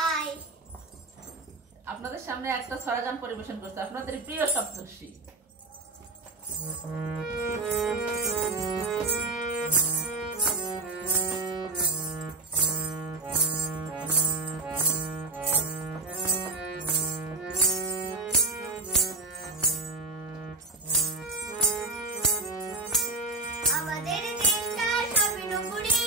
High. আপনাদের সামনে একটা ছড়া গান পরিবেশন করছে আপনাদের প্রিয় সপ্তর্ষি। আমাদের দেশটা স্বপ্নপুরী,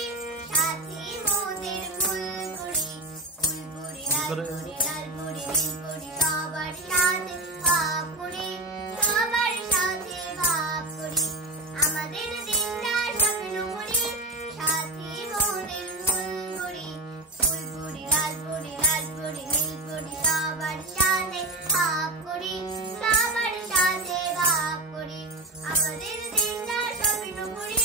সাথী মোদের ফুলপুরি, ফুলপুরি লালপুরি লালপুরি নীলপুরি, সবার সাথে ভাব করি, সবার সাথে ভাব করি। আমাদের দেশটা স্বপ্নপুরী, সাথী মোদের ফুলপুরি, ফুলপুরি লালপুরি লালপুরি নীলপুরি, সবার সাথে ভাব করি, সবার সাথে ভাব করি। আমাদের দেশটা স্বপ্নপুরী।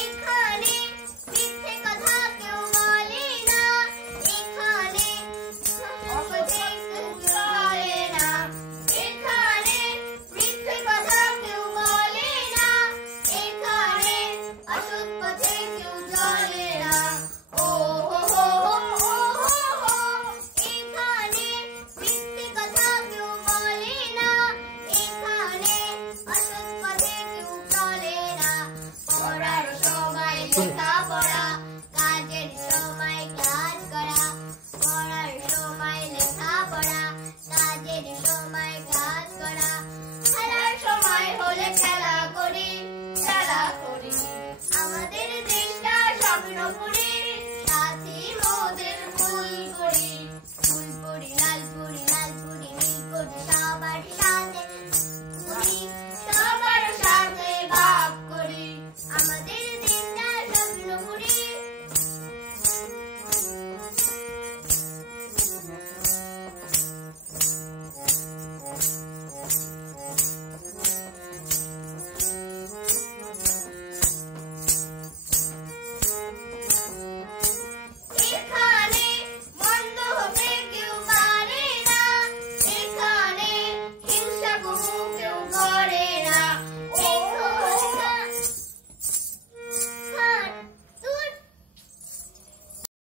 এখানে মিথ্যে কথা কেউ বলে না, এখানে অপথে কেউ চলে না, এখানে মিথ্যে কথা কেউ বলে না, এখানে অসৎ পথে কেউ চলে না। ও হো হো হো ও হো হো, এখানে মিথ্যে কথা কেউ বলে না, এখানে অসৎ পথে কেউ চলে না। পড়ার সময় লেখাপড়া, কাজের সময় কাজ করা, পড়ার সময় লেখাপড়া, কাজের সময় কাজ করা, খেলার সময় হলে খেলা করি, খেলা করি। আমাদের দেশটা স্বপ্নপুরী, সাথী মোদের ফুলপুরি,